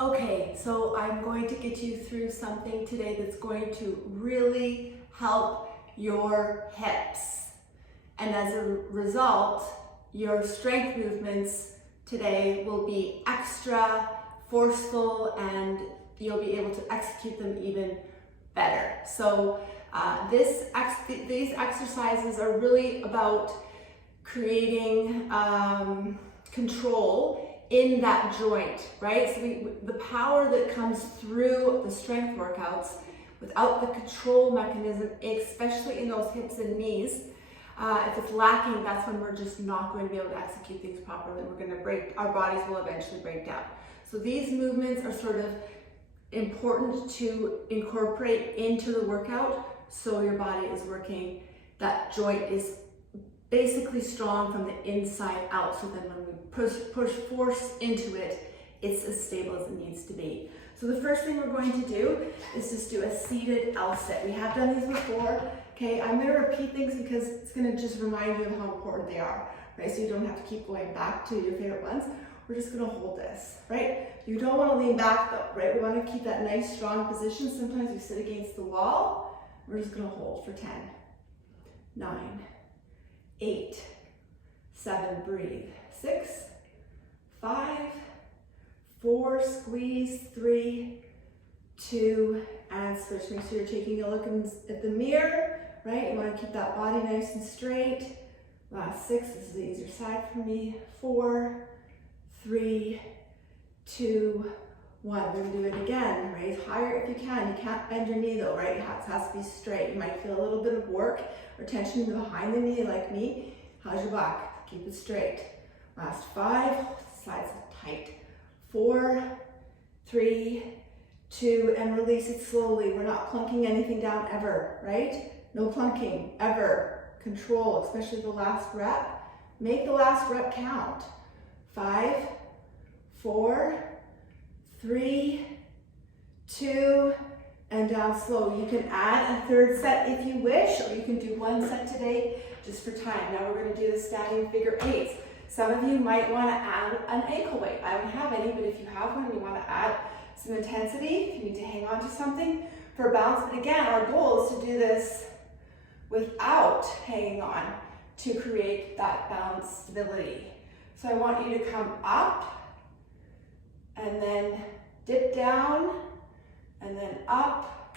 Okay, so I'm going to get you through something today that's going to really help your hips. And as a result, your strength movements today will be extra forceful and you'll be able to execute them even better. So these exercises are really about creating control in that joint, right? So the power that comes through the strength workouts without the control mechanism, especially in those hips and knees, if it's lacking, that's when we're just not going to be able to execute things properly. We're going to our bodies will eventually break down. So these movements are sort of important to incorporate into the workout so your body is working, that joint is basically strong from the inside out, so then when we push force into it, it's as stable as it needs to be. So the first thing we're going to do is just do a seated L-sit. We have done these before, okay? I'm gonna repeat things because it's gonna just remind you of how important they are, right? So you don't have to keep going back to your favorite ones. We're just gonna hold this, right? You don't wanna lean back though, right? We wanna keep that nice strong position. Sometimes you sit against the wall. We're just gonna hold for 10, 9, 8, 7, breathe, 6, 5, 4, squeeze, 3, 2, and switch. Make sure you're taking a look at the mirror, right? You want to keep that body nice and straight. Last 6, this is the easier side for me. 4, 3, 2, 1. We're going to do it again. Raise higher if you can. You can't bend your knee though, right? It has to be straight. You might feel a little bit of work or tension behind the knee like me. How's your back? Keep it straight. Last 5, sides tight. 4, 3, 2, and release it slowly. We're not plunking anything down ever, right? No plunking, ever. Control, especially the last rep. Make the last rep count. 5, 4, 3, 2, and down slow. You can add a third set if you wish, or you can do one set today just for time. Now we're going to do the standing figure 8s. Some of you might want to add an ankle weight. I don't have any, but if you have one, you want to add some intensity. If you need to hang on to something for balance. But again, our goal is to do this without hanging on to create that balance stability. So I want you to come up and then dip down and then up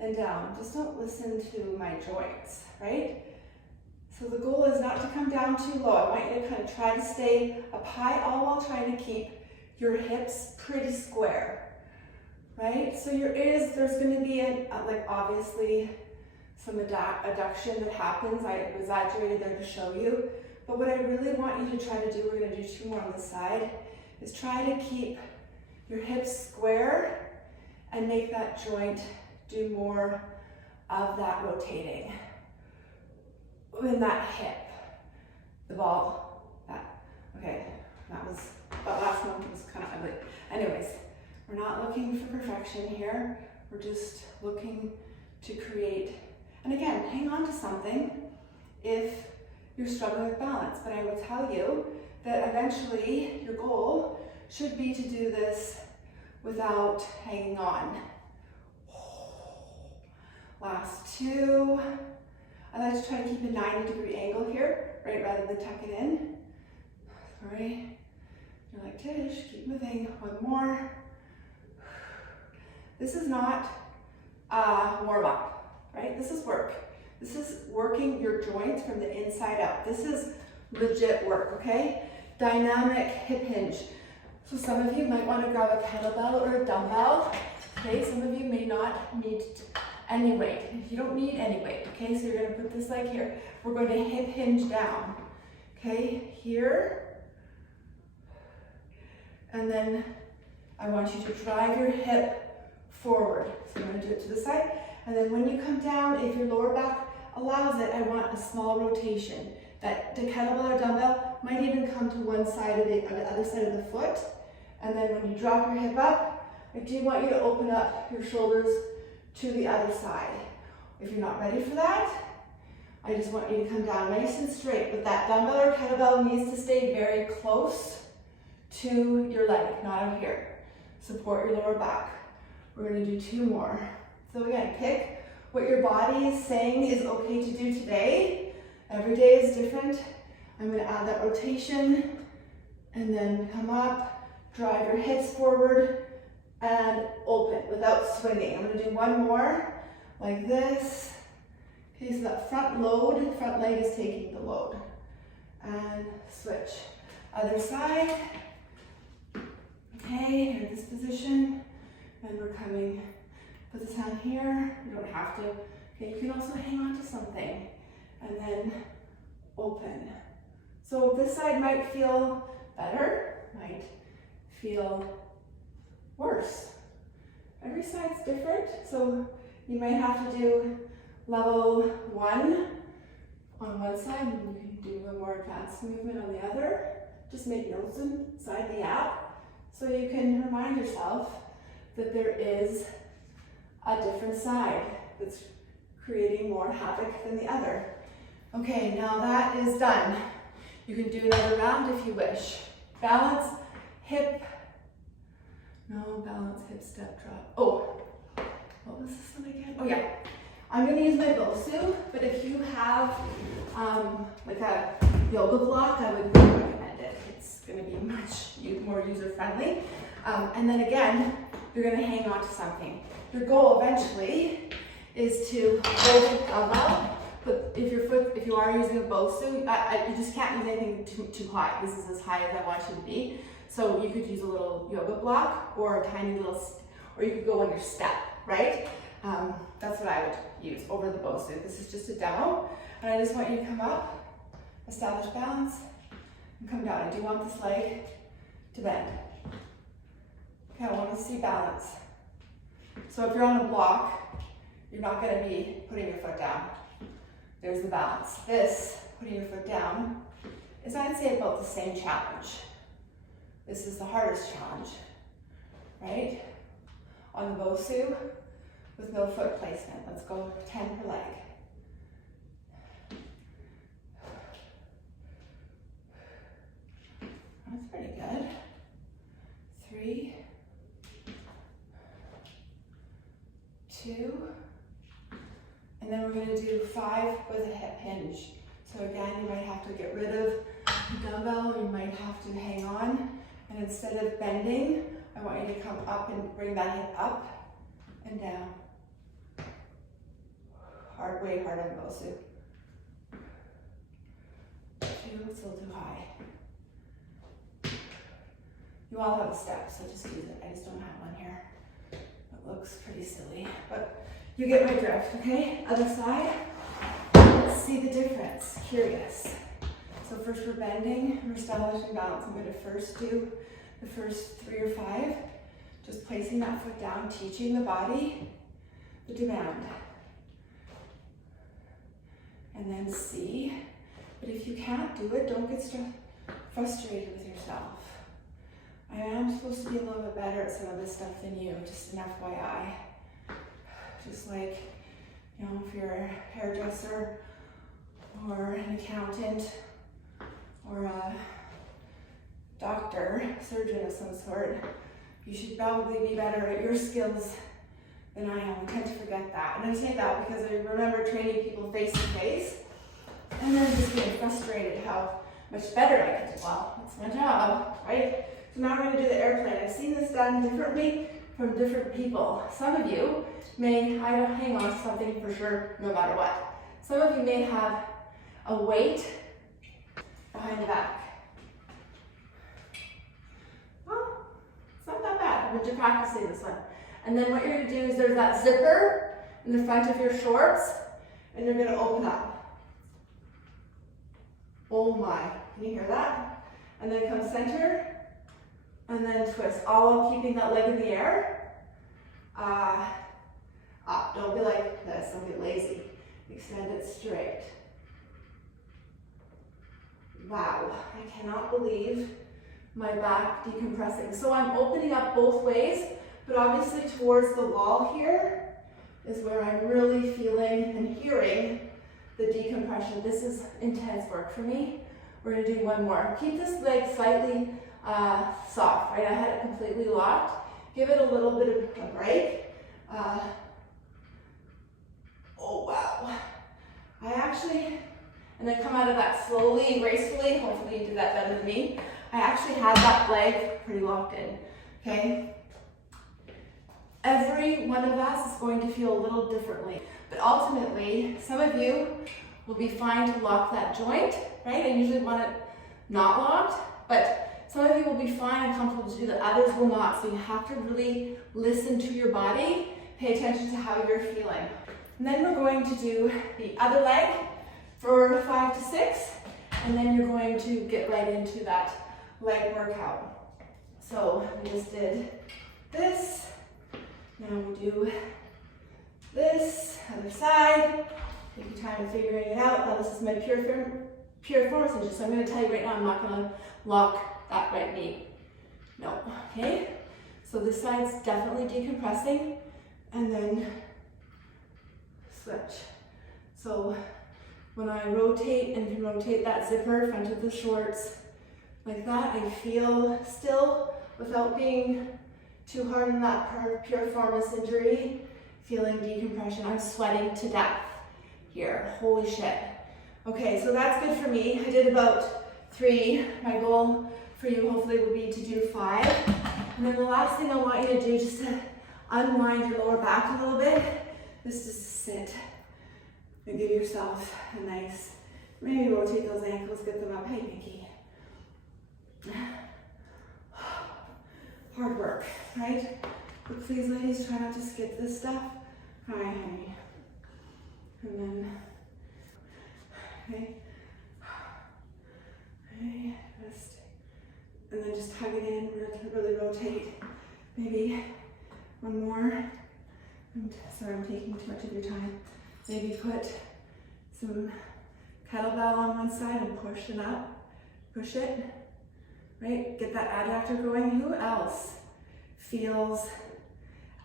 and down. Just don't listen to my joints, right? So the goal is not to come down too low. I want you to kind of try to stay up high, all while trying to keep your hips pretty square, right? So there's going to be obviously some adduction that happens. I exaggerated there to show you. But what I really want you to try to do, we're going to do 2 more on this side, is try to keep your hips square and make that joint do more of that rotating. In that hip, the ball, okay, that last one was kind of ugly. Anyways, we're not looking for perfection here. We're just looking to create, and again, hang on to something if you're struggling with balance. But I will tell you that eventually your goal should be to do this without hanging on. Last 2. I like to try to keep a 90-degree angle here, right, rather than tuck it in. Sorry. You're like, Tish, keep moving. 1 more. This is not warm up, right? This is work. This is working your joints from the inside out. This is legit work, okay? Dynamic hip hinge. So some of you might want to grab a kettlebell or a dumbbell. Okay, some of you may not need any weight. You don't need any weight, okay? So you're going to put this leg here. We're going to hip hinge down, okay? Here. And then I want you to drive your hip forward. So I'm going to do it to the side. And then when you come down, if your lower back allows it, I want a small rotation. That the kettlebell or dumbbell might even come to one side of the other side of the foot. And then when you drop your hip up, I do want you to open up your shoulders to the other side. If you're not ready for that, I just want you to come down nice and straight, but that dumbbell or kettlebell needs to stay very close to your leg, not out here. support your lower back. We're gonna do 2 more. So again, pick what your body is saying is okay to do today. Every day is different. I'm gonna add that rotation and then come up, drive your hips forward and open without swinging. I'm gonna do 1 more like this. Okay, so that front leg is taking the load. And switch. Other side. Okay, here in this position. And we're coming, put this hand here. You don't have to. Okay, you can also hang on to something. And then open. So this side might feel better, might feel worse. Every side's different, so you might have to do level 1 on one side, and you can do a more advanced movement on the other. Just make notes inside the app so you can remind yourself that there is a different side that's creating more havoc than the other. Okay, now that is done. You can do another round if you wish. Balance, hip, no, balance, hip, step, drop. Oh, what was this one again? Oh yeah, I'm gonna use my Bosu, but if you have like a yoga block, I would really recommend it. It's gonna be much more user-friendly. And then again, you're gonna hang on to something. Your goal eventually is to hold it up. But if you are using a Bosu, you just can't use anything too high. This is as high as I want you to be. So you could use a little yoga block or a tiny little, or you could go on your step, right? That's what I would use over the Bosu. This is just a demo. And I just want you to come up, establish balance, and come down. I do want this leg to bend. Okay, I want to see balance. So if you're on a block, you're not going to be putting your foot down. There's the balance. This, putting your foot down, is I'd say about the same challenge. This is the hardest challenge, right? On the Bosu, with no foot placement. Let's go 10 per leg. That's pretty good. 3, 2, and then we're going to do 5 with a hip hinge. So again, you might have to get rid of the dumbbell, or you might have to hang on. And instead of bending, I want you to come up and bring that hip up and down. Hard, way hard on Bosu. 2, it's a little too high. You all have a step, so just use it. I just don't have one here. It looks pretty silly, but you get my drift, okay? Other side. Let's see the difference. Curious. So first we're bending, we're establishing balance. I'm going to first do the first 3 or 5, just placing that foot down, teaching the body the demand. And then see. But if you can't do it, don't get frustrated with yourself. I am supposed to be a little bit better at some of this stuff than you, just an FYI. Just like, you know, if you're a hairdresser or an accountant or a doctor, surgeon of some sort, you should probably be better at your skills than I am. I tend to forget that. And I say that because I remember training people face to face and then just getting frustrated how much better I could do. Well, it's my job, right? So now we're going to do the airplane. I've seen this done differently from different people. Some of you may hang on to something for sure no matter what. Some of you may have a weight behind the back. Well, it's not that bad. But you're practicing this one. And then what you're going to do is there's that zipper in the front of your shorts, and you're going to open up. Oh my, can you hear that? And then come center, and then twist, all while keeping that leg in the air. Up, don't be like this, don't be lazy. Extend it straight. Wow, I cannot believe my back decompressing. So I'm opening up both ways, but obviously towards the wall here is where I'm really feeling and hearing the decompression. This is intense work for me. We're gonna do one more. Keep this leg slightly soft, right? I had it completely locked. give it a little bit of a break. Oh wow. And then come out of that slowly and gracefully. Hopefully you do that better than me. I actually had that leg pretty locked in, okay? Every one of us is going to feel a little differently, but ultimately, some of you will be fine to lock that joint, right? I usually want it not locked, but some of you will be fine and comfortable to do that, others will not. So you have to really listen to your body, pay attention to how you're feeling. And then we're going to do the other leg for 5 to 6, and then you're going to get right into that leg workout. So we just did this, now we do this, other side. Take your time in figuring it out. Now this is my pure form extension, so I'm going to tell you right now, I'm not going to lock that right knee. No, okay? So this side's definitely decompressing, and then switch. So when I rotate and can rotate that zipper, front of the shorts, like that, I feel still, without being too hard on that piriformis injury, feeling decompression. I'm sweating to death here, holy shit. Okay, so that's good for me. I did about 3. My goal for you hopefully will be to do 5. And then the last thing I want you to do, just to unwind your lower back a little bit, is just sit and give yourself a nice, maybe rotate those ankles, get them up. Hey, Nikki. Hard work, right? But please, ladies, try not to skip this stuff. All right, honey. And then, okay. Okay, just, and then just tug it in, really rotate. Maybe one more. And sorry, I'm taking too much of your time. Maybe put some kettlebell on one side and push it up. Push it, right? Get that adductor going. Who else feels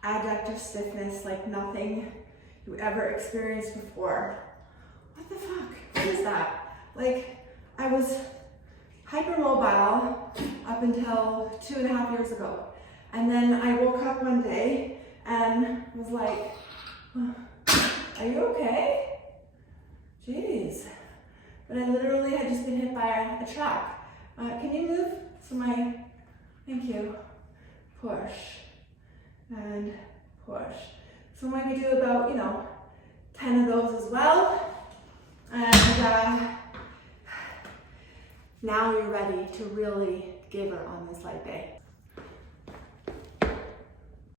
adductor stiffness like nothing you ever experienced before? What the fuck? What is that? Like, I was hypermobile up until 2.5 years ago. And then I woke up one day and was like, oh, are you okay? Jeez. But I literally had just been hit by a truck. Can you move? So thank you. Push and push. So maybe do about, 10 of those as well. And now you're ready to really give her on this leg day.